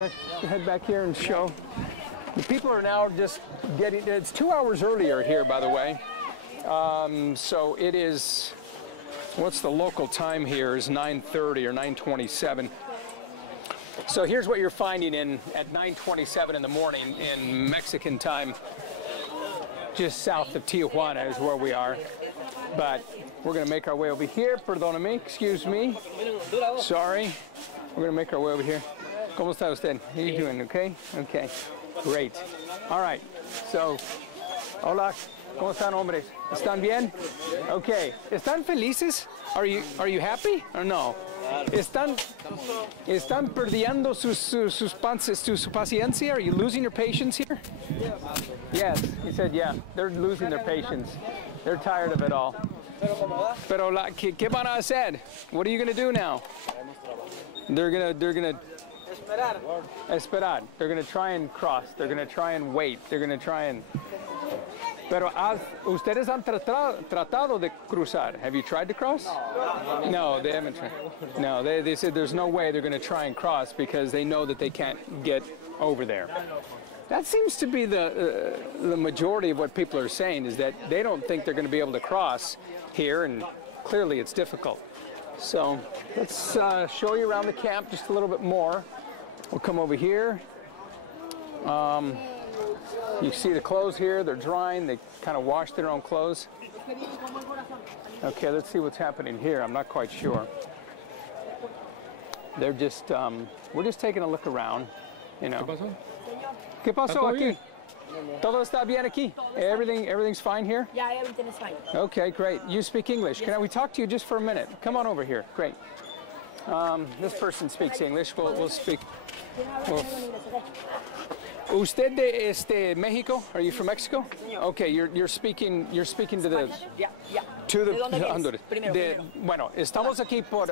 Head back here and show. The people are now just getting, it's 2 hours earlier here, by the way. So it is, what's the local time here is 9:30 or 9:27. So here's what you're finding at 9:27 in the morning in Mexican time. Just south of Tijuana is where we are. But we're going to make our way over here. Perdóname, excuse me. Sorry. We're going to make our way over here. ¿Cómo está usted? How are you doing? Okay? Okay. Great. All right. So, hola. ¿Cómo están, hombres? ¿Están bien? Okay. ¿Están felices? Are you happy or no? ¿Están perdiendo su paciencia? Are you losing your patience here? Yes. He said, yeah. They're losing their patience. They're tired of it all. Pero ¿qué van a hacer? What are you going to do now? They're gonna esperar. They're gonna try and cross. They're gonna try and wait. They're gonna try and. Pero ustedes han tratado de cruzar. Have you tried to cross? No, they haven't tried. No, they said there's no way they're gonna try and cross because they know that they can't get over there. That seems to be the majority of what people are saying, is that they don't think they're going to be able to cross here, and clearly it's difficult. So let's show you around the camp just a little bit more. We'll come over here. You see the clothes here, they're drying, they kind of wash their own clothes. Okay, let's see what's happening here. I'm not quite sure. They're just, we're just taking a look around, you know. ¿Qué pasó aquí? ¿Todo está bien aquí? Everything's fine here? Yeah, everything is fine. Okay, great. You speak English. Can we talk to you just for a minute? Come on over here. Great. This person speaks English. We'll speak. ¿Usted de Mexico? Are you from Mexico? Okay, you're speaking to the Honduras. Bueno, estamos aquí por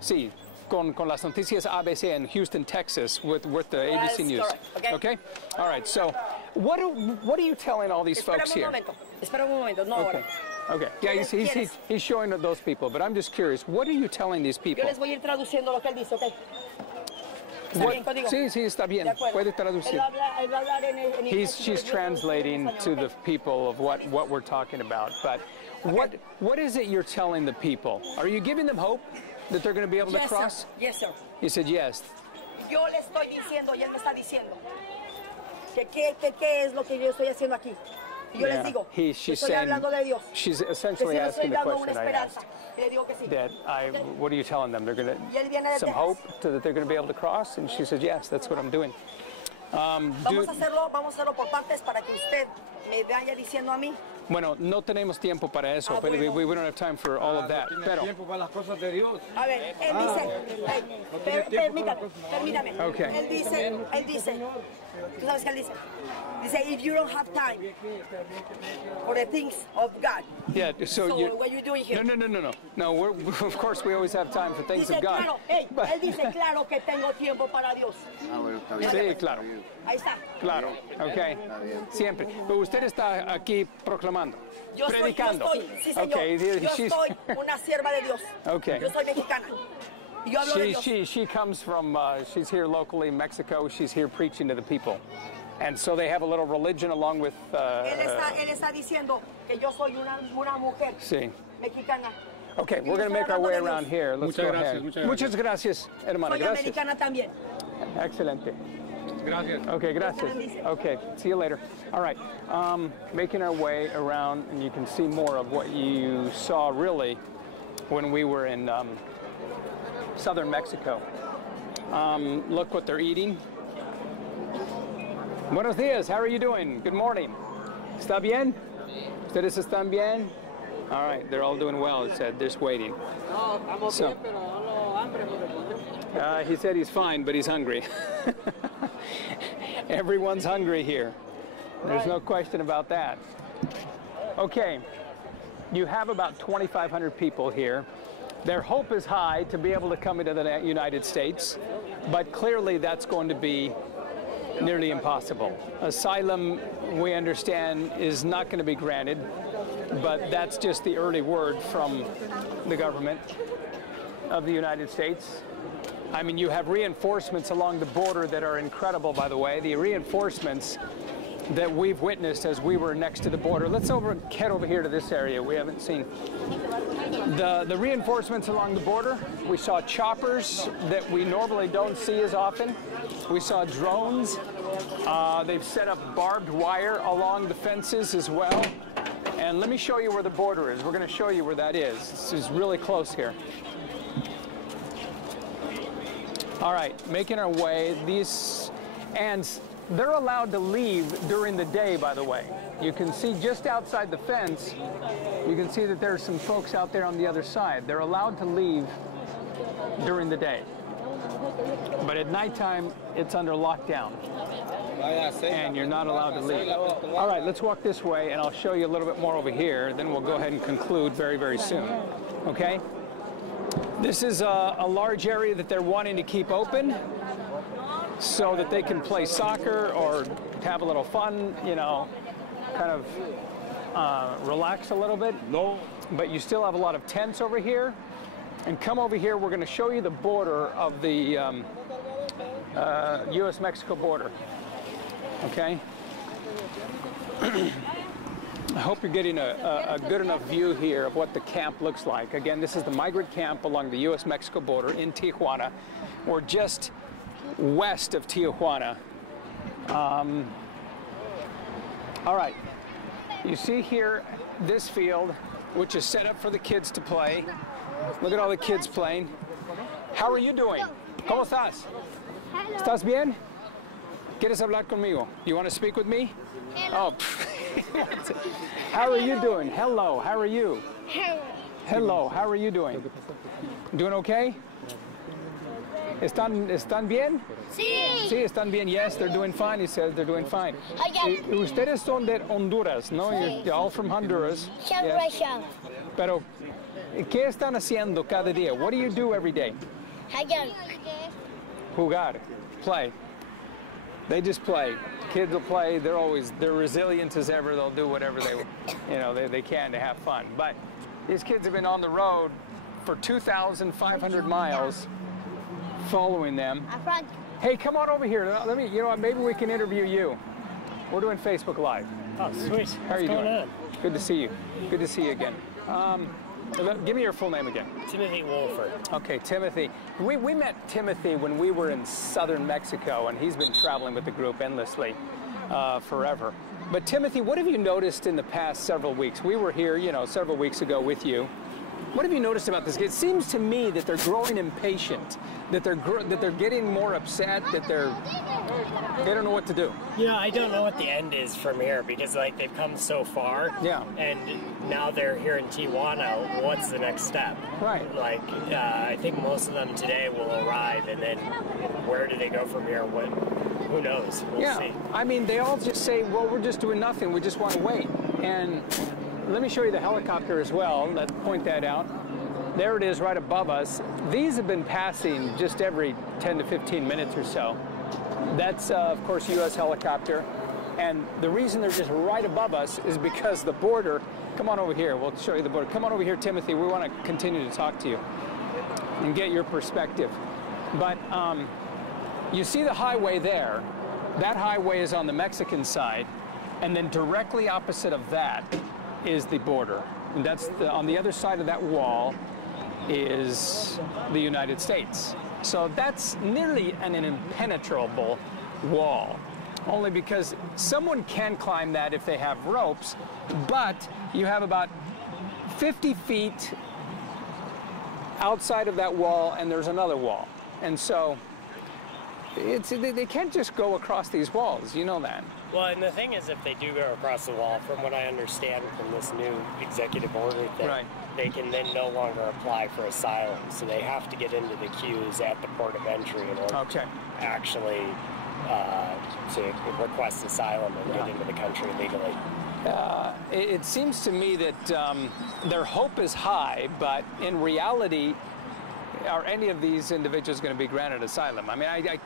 sí. Con las noticias ABC in Houston, Texas, with the ABC News. Okay. All right. So, what are you telling all these folks here? Espera un momento. No okay. Okay. Yeah, he's showing those people, but I'm just curious. What are you telling these people? Yo les voy a ir traduciendo lo que él dice, ¿ok? Sí, está bien. Puede traducir. She's translating to the people of what we're talking about. But what is it you're telling the people? Are you giving them hope that they're going to be able to cross? Sir. Yes, sir. He said yes. Yo le estoy diciendo y él me está diciendo que qué es lo que yo estoy haciendo aquí. Y yo les digo, she's estoy hablando de Dios. She's essentially asking the question I asked. What are you telling them? They're going to some hope that they're going to be able to cross? And she said, yes, that's what I'm doing. Vamos a hacerlo por partes para que usted me vaya diciendo a mí. Bueno, no tenemos tiempo para eso, pero we don't have time for all of that. Pero, a ver, él dice, permítame. Okay. Él dice, ¿tú sabes qué él dice? Dice, if you don't have time for the things of God, yeah, so what are you doing here? No, of course we always have time for things of God. Claro, él dice, claro que tengo tiempo para Dios. Sí, claro. Ahí está. Claro, ok. Siempre. Pero usted está aquí proclamando, predicando. Sí, señor. Yo soy una sierva de Dios. Okay. Yo soy mexicana. Y yo hablo de Dios. She comes from, she's here locally in Mexico. She's here preaching to the people. And so they have a little religion along with... él está diciendo que yo soy una mujer mexicana. Okay, we're going to make our way around here. Let's go ahead. Muchas gracias, hermana. Soy americana también. Excelente. Gracias. Okay, gracias. Okay, see you later. All right, making our way around, and you can see more of what you saw really when we were in southern Mexico. Look what they're eating. Buenos días, how are you doing? Good morning. ¿Está bien? ¿Ustedes están bien? All right, they're all doing well, it said. They're just waiting. So, he said he's fine, but he's hungry. Everyone's hungry here. There's no question about that. Okay, you have about 2,500 people here. Their hope is high to be able to come into the United States, but clearly that's going to be nearly impossible. Asylum, we understand, is not going to be granted, but that's just the early word from the government of the United States. I mean, you have reinforcements along the border that are incredible, by the way. The reinforcements that we've witnessed as we were next to the border. Let's head over here to this area we haven't seen. The reinforcements along the border. We saw choppers that we normally don't see as often. We saw drones. They've set up barbed wire along the fences as well. And let me show you where the border is. We're going to show you where that is. This is really close here. All right, making our way. And they're allowed to leave during the day, by the way. You can see just outside the fence, you can see that there's some folks out there on the other side. They're allowed to leave during the day. But at nighttime, it's under lockdown. And you're not allowed to leave. All right, let's walk this way, and I'll show you a little bit more over here. Then we'll go ahead and conclude very, very soon. Okay? This is a large area that they're wanting to keep open so that they can play soccer or have a little fun, you know, kind of relax a little bit. No. But you still have a lot of tents over here. And come over here, we're going to show you the border of the U.S.-Mexico border. Okay? I hope you're getting a good enough view here of what the camp looks like. Again, this is the migrant camp along the U.S.-Mexico border in Tijuana. We're just west of Tijuana. All right. You see here this field, which is set up for the kids to play. Look at all the kids playing. How are you doing? ¿Cómo estás? Hello. ¿Estás bien? ¿Quieres hablar conmigo? You want to speak with me? Hello. Oh. How are you doing? Hello. How are you? Hello. Hello. How are you doing? Doing okay? ¿Están bien? Sí. Sí, están bien. Yes, they're doing fine. He says they're doing fine. Ustedes son de Honduras, ¿no? You're all from Honduras. Yes. Pero, ¿qué están haciendo cada día? What do you do every day? Jugar. Play. They just play. Kids will play. They're resilient as ever. They'll do whatever they can to have fun. But these kids have been on the road for 2,500 miles following them. Hey, come on over here. Let me, maybe we can interview you. We're doing Facebook Live. Oh, sweet. How are you doing? On? Good to see you. Good to see you again. Give me your full name again. Timothy Wolford. Okay, Timothy. We met Timothy when we were in southern Mexico, and he's been traveling with the group endlessly forever. But Timothy, what have you noticed in the past several weeks? We were here, several weeks ago with you. What have you noticed about this? It seems to me that they're growing impatient, that they're getting more upset, that they don't know what to do. I don't know what the end is from here because they've come so far. Yeah. And now they're here in Tijuana. What's the next step? Right. I think most of them today will arrive, and then where do they go from here? Who knows? We'll see. I mean, they all just say, well, we're just doing nothing. We just want to wait. And let me show you the helicopter as well. Let's point that out. There it is right above us. These have been passing just every 10 to 15 minutes or so. That's, of course, U.S. helicopter. And the reason they're just right above us is because the border, come on over here, we'll show you the border. Come on over here, Timothy. We want to continue to talk to you and get your perspective. But you see the highway there. That highway is on the Mexican side. And then directly opposite of that is the border. And that's on the other side of that wall is the United States. So that's nearly an impenetrable wall, only because someone can climb that if they have ropes, but you have about 50 feet outside of that wall, and there's another wall. And so they can't just go across these walls, you know that. Well, and the thing is, if they do go across the wall, from what I understand from this new executive order thing, they can then no longer apply for asylum. So they have to get into the queues at the port of entry in order to actually to request asylum and get into the country legally. It seems to me that their hope is high, but in reality, are any of these individuals going to be granted asylum? I mean, I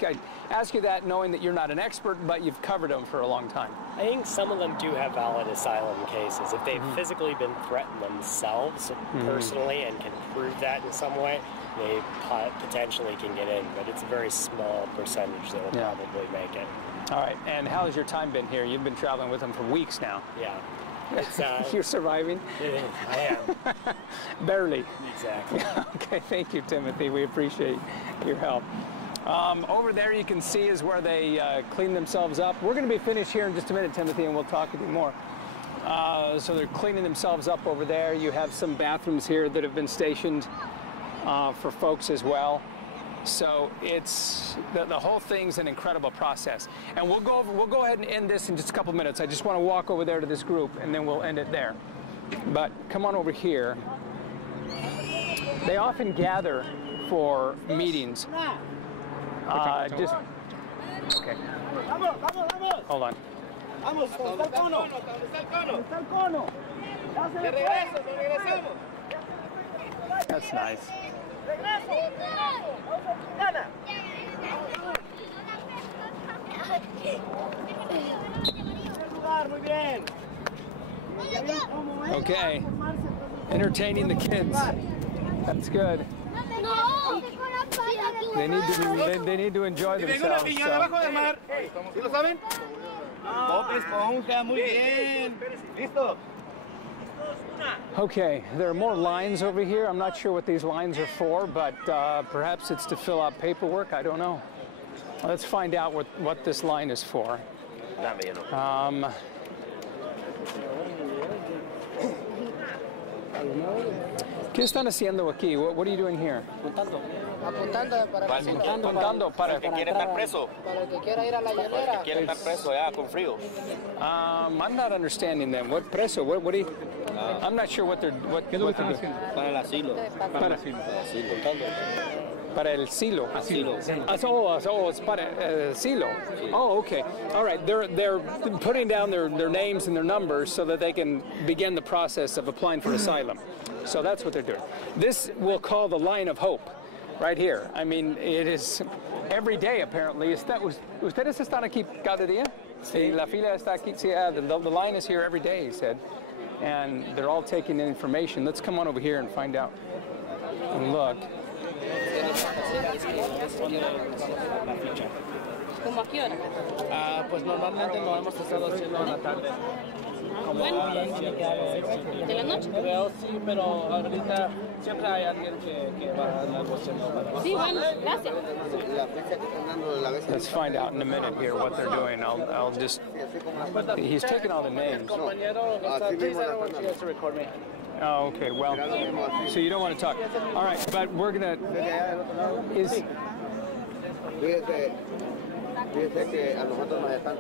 ask you that knowing that you're not an expert, but you've covered them for a long time. I think some of them do have valid asylum cases. If they've physically been threatened themselves personally and can prove that in some way, they potentially can get in, but it's a very small percentage that will probably make it. All right, and how has your time been here? You've been traveling with them for weeks now. Yeah. You're surviving? I am. Barely. Exactly. Okay, thank you, Timothy. We appreciate your help. Over there you can see is where they clean themselves up. We're going to be finished here in just a minute, Timothy, and we'll talk with you more. So they're cleaning themselves up over there. You have some bathrooms here that have been stationed for folks as well. So it's the whole thing's an incredible process. And we'll go ahead and end this in just a couple minutes. I just want to walk over there to this group, and then we'll end it there. But come on over here. They often gather for meetings. Okay. Hold on. That's nice. Okay. Entertaining the kids. That's good. They need to enjoy themselves. So. Okay, there are more lines over here. I'm not sure what these lines are for, but perhaps it's to fill out paperwork. I don't know. Let's find out what this line is for. ¿Qué están haciendo aquí? What are you doing here? Apuntando para el que quiere estar preso. Para el que quiera ir a la llanera. Para el que quiere estar preso ya con frío. I'm not understanding them. What preso? What do you? I'm not sure what they're doing. Para el asilo. Para el asilo. Para el silo. Asilo. Oh, it's para el silo. Oh, okay. All right. They're putting down their names and their numbers so that they can begin the process of applying for asylum. So that's what they're doing. This we'll call the line of hope, right here. I mean, it is every day apparently. ¿Ustedes están aquí cada día? Sí, la fila está aquí. The line is here every day, he said. And they're all taking in information. Let's come on over here and find out. And look. ¿Cómo a qué hora? Pues normalmente lo hemos estado haciendo en la tarde. Bueno, ¿de la noche? Creo sí, pero ahorita siempre hay alguien que va a andar haciendo. Sí, bueno, gracias. Let's find out in a minute here what they're doing. I'll just. He's taking all the names. Please, I don't want you guys to record me. Oh, okay. Well, so you don't want to talk. All right, but we're gonna.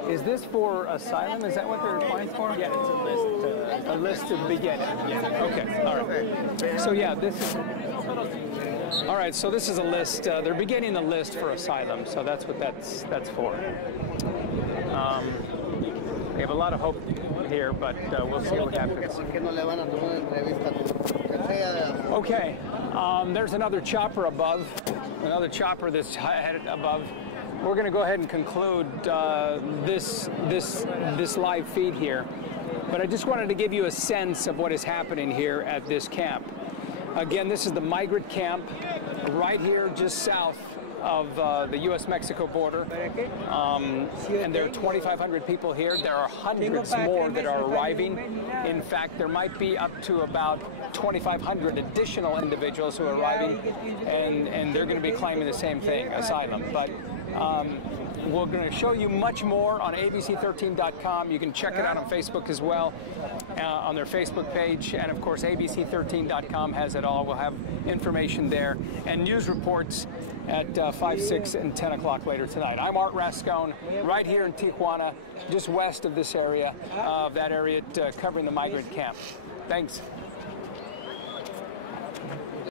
Is this for asylum? Is that what they're applying for? Yeah, it's a list. A list to begin. Yeah. Okay. All right. So yeah, this is. All right. So this is a list. They're beginning a list for asylum. So that's what that's for. We have a lot of hope here, but we'll see what happens. Okay. There's another chopper above. Another chopper that's headed above. We're going to go ahead and conclude this live feed here. But I just wanted to give you a sense of what is happening here at this camp. Again, this is the migrant camp right here just south of the U.S.-Mexico border. And there are 2,500 people here. There are hundreds more that are arriving. In fact, there might be up to about 2,500 additional individuals who are arriving, and they're going to be claiming the same thing, asylum. But we're going to show you much more on abc13.com. You can check it out on Facebook as well, on their Facebook page. And of course, abc13.com has it all. We'll have information there and news reports at 5, 6, and 10 o'clock later tonight. I'm Art Rascon, right here in Tijuana, just west of this area, covering the migrant camp. Thanks.